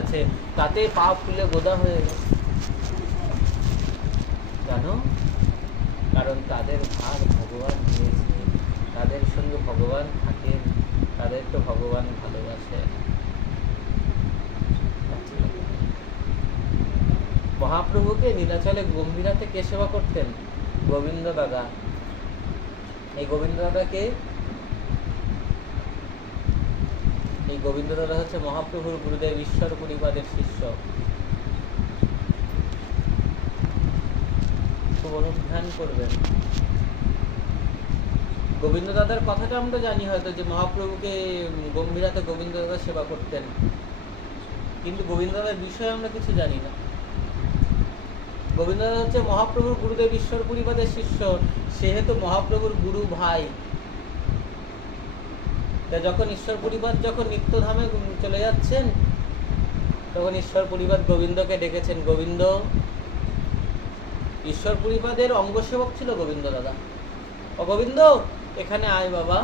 আছে তাতে পা ফুলে গোদা হয়ে গেল। কেন? কারণ তাদের ভাগ ভগবান নিয়েছে, তাদের সঙ্গে ভগবান থাকেন, তাদের তো ভগবান ভালোবাসে। মহাপ্রভুকে নীলাচলে গম্ভীরাতে কে সেবা করতেন? গোবিন্দ দাদা। এই গোবিন্দ দাদাকে, এই গোবিন্দ দাদা হচ্ছে মহাপ্রভুর গুরুদেব ঈশ্বর পরিবারের শিষ্য। খুব অনুধ্যান করবেন। গোবিন্দ দাদার কথাটা আমরা জানি হয়তো, যে মহাপ্রভুকে গম্ভীরাতে গোবিন্দ দাদা সেবা করতেন, কিন্তু গোবিন্দ দাদার বিষয়ে আমরা কিছু জানি না। গোবিন্দ দাদা হচ্ছে মহাপ্রভুর গুরুদেব ঈশ্বর পরিবারের শিষ্য, সেহেতু মহাপ্রভুর গুরু ভাই। তা যখন ঈশ্বর পরিবার যখন নিত্যধামে চলে যাচ্ছেন, তখন ঈশ্বর পরিবার গোবিন্দকে ডেকেছেন, গোবিন্দ। ঈশ্বর পরিবারের অঙ্গসেবক ছিল গোবিন্দ দাদা। ও গোবিন্দ, এখানে আয় বাবা।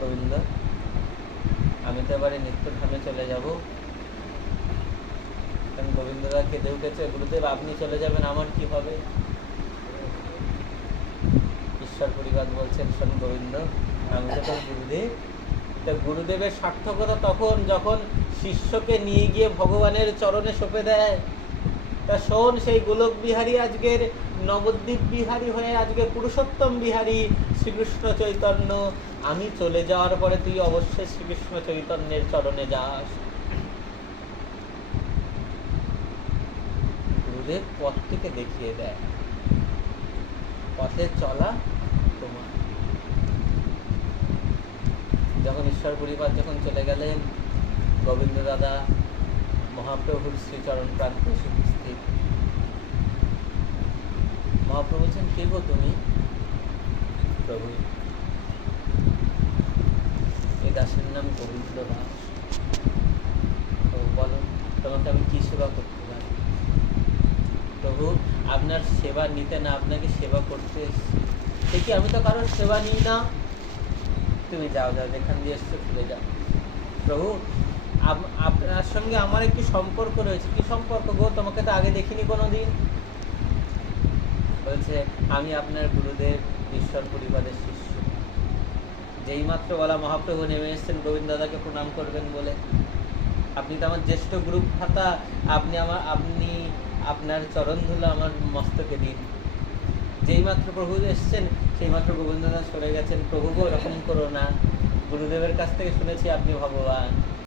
গোবিন্দ, আমি তো এবারে নিত্যধামে চলে যাব। গোবিন্দ দাদা কেঁদে উঠেছে, গুরুদেব আপনি চলে যাবেন, আমার কি হবে? ঈশ্বর পরিবার বলছেন, শোন গোবিন্দ, আমি তো তোর গুরুদেব। তা গুরুদেবের সার্থকতা তখন যখন শিষ্যকে নিয়ে গিয়ে ভগবানের চরণে সঁপে দেয়। তা শোন, সেই গোলক বিহারী আজকের নবদ্বীপ বিহারী হয়ে আজকে পুরুষোত্তম বিহারী শ্রীকৃষ্ণ চৈতন্য, আমি চলে যাওয়ার পরে তুই অবশ্যই শ্রীকৃষ্ণ চৈতন্যের চরণে যাস। গুরুদেব পথ থেকে দেখিয়ে দেয়, পথে চলা তোমার। যখন ঈশ্বর পরিবার যখন চলে গেলেন, গোবিন্দ দাদা মহাপ্রভুর শ্রীচরণ প্রান্তে উপস্থিত। মহাপ্রভু বলছেন, কে গো তুমি? প্রভু, এই দাসের নাম গোবিন্দ দাস। প্রভু বলো, তোমাকে আমি কি সেবা করতে পারি? প্রভু, আপনার সেবা নিতে না, আপনাকে সেবা করতে এসেছি। সে কি, আমি তো কারোর সেবা নিই না। তুমি যাও, যাও, যেখান দিয়ে এসছো ফিরে যাও। প্রভু, আপনার সঙ্গে আমার একটি সম্পর্ক রয়েছে। কি সম্পর্ক গো? তোমাকে তো আগে দেখিনি কোনোদিন। বলছে, আমি আপনার গুরুদেব ঈশ্বর পরিবারের শিষ্য। যেই মাত্র বলা, মহাপ্রভু নেমে এসেছেন গোবিন্দ দাদাকে প্রণাম করবেন বলে। আপনি তো আমার জ্যেষ্ঠ গুরু ভ্রাতা, আপনি আপনার চরণ ধুলো আমার মস্তকে দিন। যেই মাত্র প্রভু এসছেন, সেই মাত্র গোবিন্দ দাদা সরে গেছেন। প্রভু গো, ওরকম করো না, গুরুদেবের কাছ থেকে শুনেছি আপনি ভগবান।